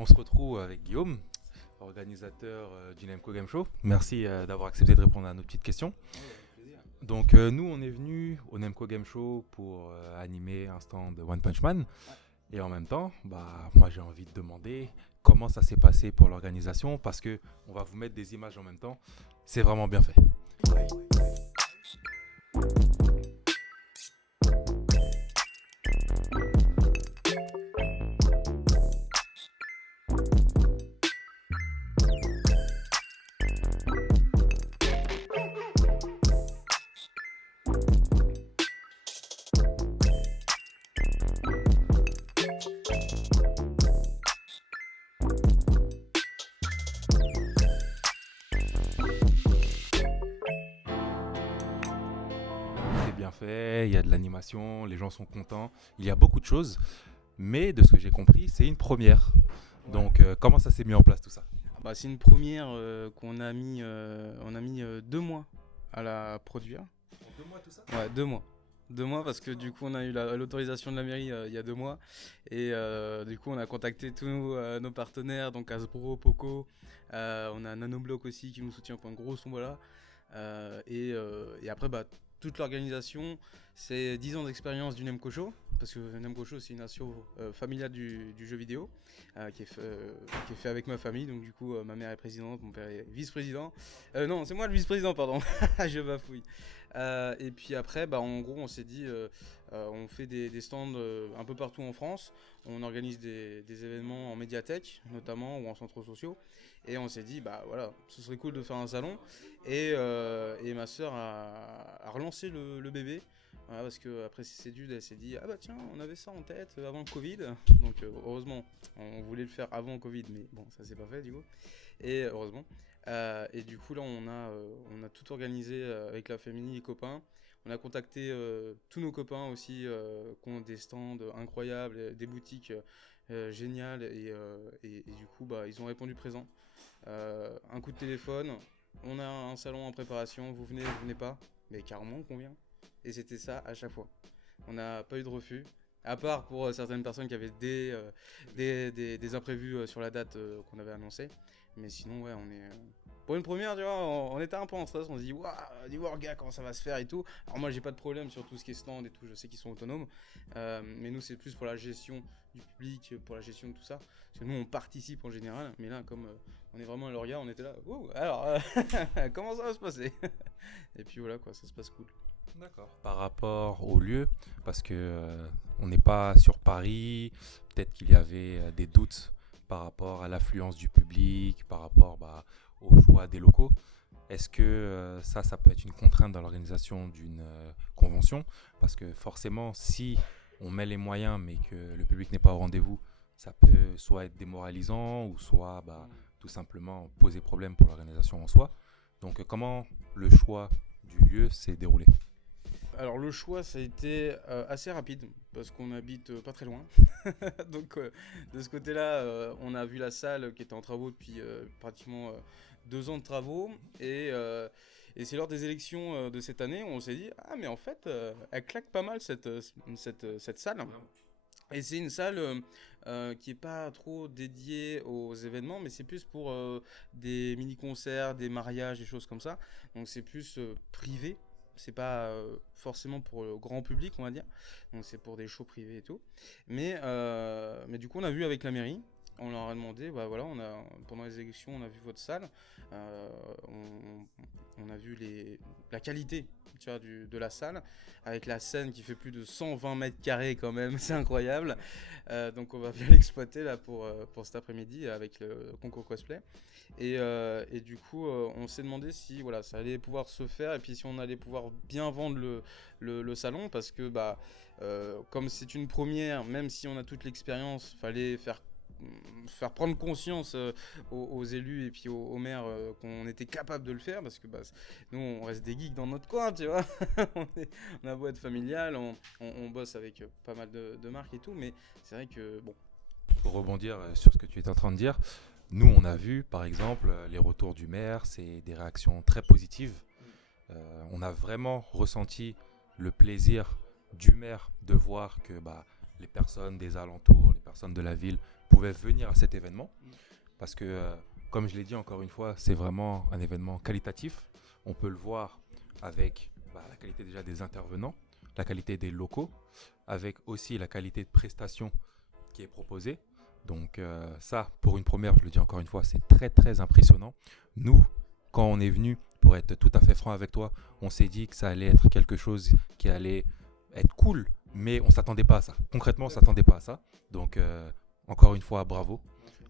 On se retrouve avec Guillaume, organisateur du Nemco Game Show. Merci d'avoir accepté de répondre à nos petites questions. Donc nous, on est venu au Nemco Game Show pour animer un stand de One Punch Man. Et en même temps, moi j'ai envie de demander comment ça s'est passé pour l'organisation parce que on va vous mettre des images en même temps. C'est vraiment bien fait. C'est bien fait, il y a de l'animation, les gens sont contents, il y a beaucoup de choses, mais de ce que j'ai compris, c'est une première. Donc comment ça s'est mis en place tout ça? C'est une première qu'on a mis, on a mis 2 mois à la produire. En 2 mois tout ça? Ouais, 2 mois. 2 mois parce que du coup on a eu l'autorisation de la mairie il y a 2 mois et du coup on a contacté tous nos partenaires, donc Hasbro, Poco, on a Nanoblock aussi qui nous soutient pour un gros son, voilà. Et après toute l'organisation, c'est 10 ans d'expérience du Nemco Show, parce que Nemco Show c'est une asso familiale du jeu vidéo qui est fait avec ma famille, donc du coup ma mère est présidente, mon père est vice-président. Non, c'est moi le vice-président, pardon, je bafouille. Et puis après, en gros, on s'est dit, on fait des stands un peu partout en France, on organise des événements en médiathèque notamment ou en centres sociaux. Et on s'est dit, voilà, ce serait cool de faire un salon. Et ma soeur a relancé le bébé. Voilà, parce qu'après c'est dû, elle s'est dit, tiens, on avait ça en tête avant le Covid. Donc heureusement, on voulait le faire avant le Covid, mais bon, ça s'est pas fait du coup. Et heureusement. Et du coup là, on a tout organisé avec la famille, les copains. On a contacté tous nos copains aussi qui ont des stands incroyables, des boutiques géniales. Et du coup, ils ont répondu présent. Un coup de téléphone, on a un salon en préparation, vous venez pas, mais carrément on vient. Et c'était ça à chaque fois. On n'a pas eu de refus, à part pour certaines personnes qui avaient des imprévus sur la date qu'on avait annoncée. Mais sinon, ouais, on est. Pour une première, tu vois, on était un peu en stress, on se dit, waouh, gars, comment ça va se faire et tout. Alors, moi, j'ai pas de problème sur tout ce qui est stand et tout, je sais qu'ils sont autonomes. Mais nous, c'est plus pour la gestion du public, pour la gestion de tout ça. Parce que nous, on participe en général, mais là, comme on est vraiment à l'orga, on était là, alors, comment ça va se passer? Et puis voilà, quoi, ça se passe cool. D'accord. Par rapport au lieu, parce que on n'est pas sur Paris, peut-être qu'il y avait des doutes par rapport à l'affluence du public, par rapport au choix des locaux. Est-ce que ça peut être une contrainte dans l'organisation d'une convention? Parce que forcément, si on met les moyens mais que le public n'est pas au rendez-vous, ça peut soit être démoralisant ou soit tout simplement poser problème pour l'organisation en soi. Donc comment le choix du lieu s'est déroulé? Alors le choix, ça a été assez rapide parce qu'on habite pas très loin. Donc de ce côté-là, on a vu la salle qui était en travaux depuis pratiquement 2 ans de travaux. Et c'est lors des élections de cette année où on s'est dit, mais en fait, elle claque pas mal cette salle. Et c'est une salle qui n'est pas trop dédiée aux événements, mais c'est plus pour des mini-concerts, des mariages, des choses comme ça. Donc c'est plus privé. C'est pas forcément pour le grand public, on va dire. Donc c'est pour des shows privés et tout. Mais du coup, on a vu avec la mairie. On leur a demandé, voilà, pendant les élections, on a vu votre salle. On a vu la qualité, tu vois, de la salle, avec la scène qui fait plus de 120 mètres carrés quand même, c'est incroyable. Donc on va bien l'exploiter là pour cet après-midi avec le concours cosplay. Et du coup, on s'est demandé si voilà, ça allait pouvoir se faire et puis si on allait pouvoir bien vendre le salon parce que comme c'est une première, même si on a toute l'expérience, fallait faire prendre conscience aux élus et puis aux maires qu'on était capable de le faire parce que nous on reste des geeks dans notre coin, tu vois. on a beau être familial, on bosse avec pas mal de marques et tout, mais c'est vrai que bon. Pour rebondir sur ce que tu étais en train de dire, nous on a vu par exemple les retours du maire, c'est des réactions très positives. On a vraiment ressenti le plaisir du maire de voir que les personnes des alentours, les personnes de la ville pouvaient venir à cet événement. Parce que, comme je l'ai dit encore une fois, c'est vraiment un événement qualitatif. On peut le voir avec la qualité déjà des intervenants, la qualité des locaux, avec aussi la qualité de prestation qui est proposée. Donc ça, pour une première, je le dis encore une fois, c'est très très impressionnant. Nous, quand on est venu, pour être tout à fait franc avec toi, on s'est dit que ça allait être quelque chose qui allait être cool, mais on ne s'attendait pas à ça. Concrètement, on ne s'attendait pas à ça. Donc encore une fois, bravo.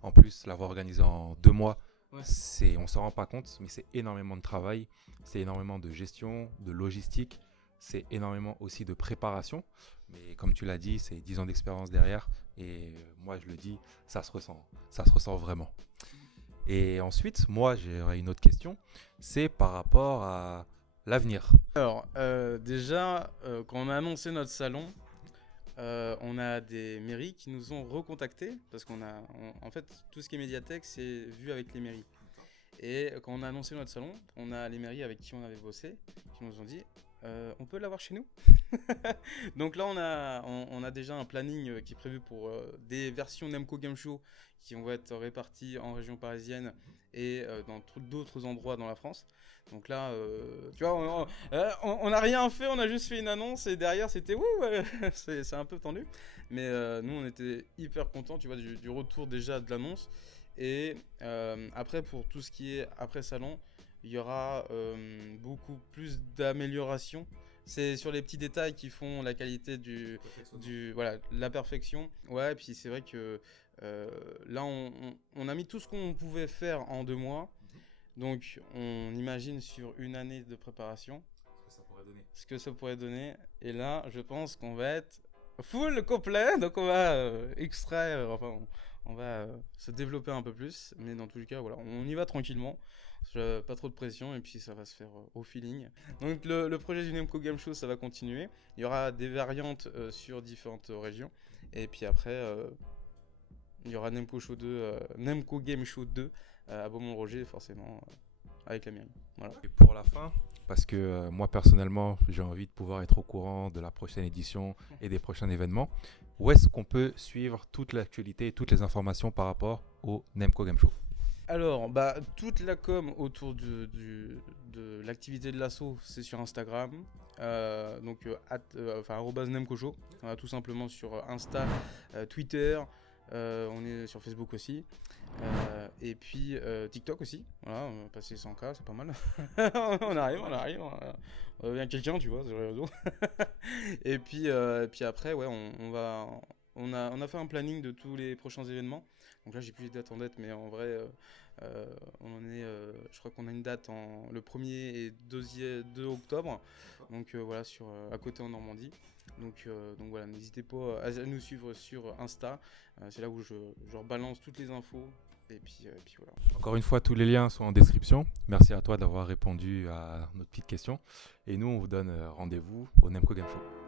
En plus, l'avoir organisé en 2 mois, on ne s'en rend pas compte, mais c'est énormément de travail, c'est énormément de gestion, de logistique, c'est énormément aussi de préparation. Mais comme tu l'as dit, c'est 10 ans d'expérience derrière. Et moi, je le dis, ça se ressent vraiment. Et ensuite, moi, j'aurais une autre question. C'est par rapport à l'avenir. Alors, déjà, quand on a annoncé notre salon, on a des mairies qui nous ont recontactés parce en fait, tout ce qui est médiathèque, c'est vu avec les mairies. Et quand on a annoncé notre salon, on a les mairies avec qui on avait bossé qui nous ont dit on peut l'avoir chez nous. Donc là, on a déjà un planning qui est prévu pour des versions Nemco Game Show qui vont être réparties en région parisienne et dans d'autres endroits dans la France. Donc là, tu vois, on n'a rien fait, on a juste fait une annonce et derrière c'était c'est un peu tendu. Mais nous, on était hyper contents, tu vois, du retour déjà de l'annonce. Et après, pour tout ce qui est après salon, il y aura beaucoup plus d'améliorations. C'est sur les petits détails qui font la qualité la perfection. Ouais, puis c'est vrai que là, on a mis tout ce qu'on pouvait faire en 2 mois. Donc, on imagine sur une année de préparation ce que ça pourrait donner. Et là, je pense qu'on va être full complet. Donc, on va extraire, on va se développer un peu plus. Mais dans tous les cas, voilà, on y va tranquillement. Pas trop de pression et puis ça va se faire au feeling. Donc, le projet du Nemco Game Show, ça va continuer. Il y aura des variantes sur différentes régions. Et puis après, il y aura Nemco Game Show 2 à Beaumont-Roger, forcément, avec la mairie. Voilà. Et pour la fin, parce que moi personnellement, j'ai envie de pouvoir être au courant de la prochaine édition et des prochains événements, où est-ce qu'on peut suivre toute l'actualité et toutes les informations par rapport au Nemco Game Show? Alors, toute la com autour de l'activité de l'asso, c'est sur Instagram. Donc, @nemcoshow, tout simplement sur Insta, Twitter. On est sur Facebook aussi. Et puis TikTok aussi. Voilà, on va passer 100K, c'est pas mal. on arrive. On devient quelqu'un, tu vois, sur les réseaux. Et puis après, ouais, on a fait un planning de tous les prochains événements. Donc là, j'ai plus les dates en tête, mais en vrai, je crois qu'on a une date le 1er et 2 octobre. Donc voilà, à côté en Normandie. Donc voilà, n'hésitez pas à nous suivre sur Insta. C'est là où je balance toutes les infos. Et puis voilà. Encore une fois, tous les liens sont en description. Merci à toi d'avoir répondu à notre petite question. Et nous, on vous donne rendez-vous au Nemco Game Show.